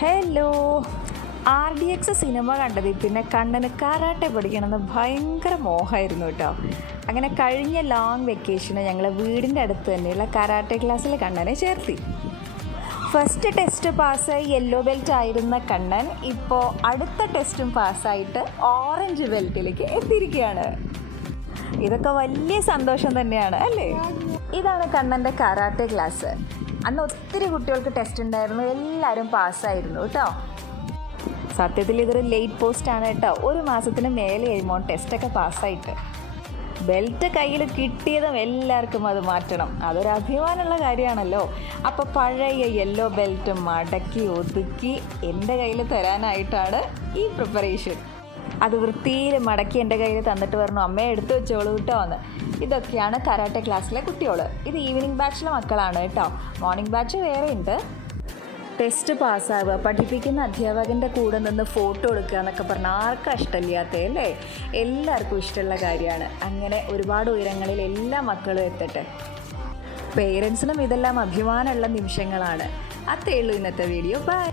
Hello. RDX cinema കണ്ടത് പിന്നെ കണ്ണന് karate പഠിക്കണമെന്ന് ഭയങ്കര മോഹമായിരുന്നു കേട്ടോ. അങ്ങനെ കഴിഞ്ഞ ലോങ് വെക്കേഷന് ഞങ്ങൾ വീടിൻ്റെ അടുത്ത് തന്നെയുള്ള കരാട്ടെ ക്ലാസ്സിൽ കണ്ണനെ ചേർത്തി. ഫസ്റ്റ് ടെസ്റ്റ് പാസ്സായി യെല്ലോ ബെൽറ്റ് ആയിരുന്ന കണ്ണൻ ഇപ്പോൾ അടുത്ത ടെസ്റ്റും പാസ്സായിട്ട് ഓറഞ്ച് ബെൽറ്റിലേക്ക് എത്തിയിരിക്കുകയാണ്. ഇതൊക്കെ വലിയ സന്തോഷം തന്നെയാണ് അല്ലേ? ഇതാണ് കണ്ണൻ്റെ കരാട്ടെ ക്ലാസ്. അന്ന് ഒത്തിരി കുട്ടികൾക്ക് ടെസ്റ്റ് ഉണ്ടായിരുന്നു, എല്ലാവരും പാസ്സായിരുന്നു കേട്ടോ. സത്യത്തിൽ ഇതൊരു ലേറ്റ് പോസ്റ്റാണ് കേട്ടോ. 1 മാസത്തിന് മേലെ കഴിയുമ്പോൾ ടെസ്റ്റൊക്കെ പാസ്സായിട്ട് ബെൽറ്റ് കയ്യിൽ കിട്ടിയതും എല്ലാവർക്കും അത് മാറ്റണം. അതൊരു അഭിമാനമുള്ള കാര്യമാണല്ലോ. അപ്പോൾ പഴയ യെല്ലോ ബെൽറ്റ് മടക്കി ഒതുക്കി എൻ്റെ കയ്യിൽ തരാനായിട്ടാണ് ഈ പ്രിപ്പറേഷൻ. അത് വൃത്തിയിൽ മടക്കി എൻ്റെ കയ്യിൽ തന്നിട്ട് പറഞ്ഞു, അമ്മയെ എടുത്തു വെച്ചോളൂ കേട്ടോ എന്ന്. ഇതൊക്കെയാണ് കരാട്ടെ ക്ലാസ്സിലെ കുട്ടികൾ. ഇത് ഈവനിങ് ബാച്ചിലെ മക്കളാണ് കേട്ടോ. മോർണിംഗ് ബാച്ച് വേറെ ഉണ്ട്. ടെസ്റ്റ് പാസ്സാവുക, പഠിപ്പിക്കുന്ന അധ്യാപകൻ്റെ കൂടെ നിന്ന് ഫോട്ടോ എടുക്കുക എന്നൊക്കെ പറഞ്ഞാൽ ആർക്കും ഇഷ്ടമില്ലാത്തേ അല്ലേ? എല്ലാവർക്കും ഇഷ്ടമുള്ള കാര്യമാണ്. അങ്ങനെ ഒരുപാട് ഉയരങ്ങളിൽ എല്ലാ മക്കളും എത്തട്ടെ. പേരൻസിനും ഇതെല്ലാം അഭിമാനമുള്ള നിമിഷങ്ങളാണ്. അത്രയേ ഉള്ളൂ ഇന്നത്തെ വീഡിയോ. ബൈ.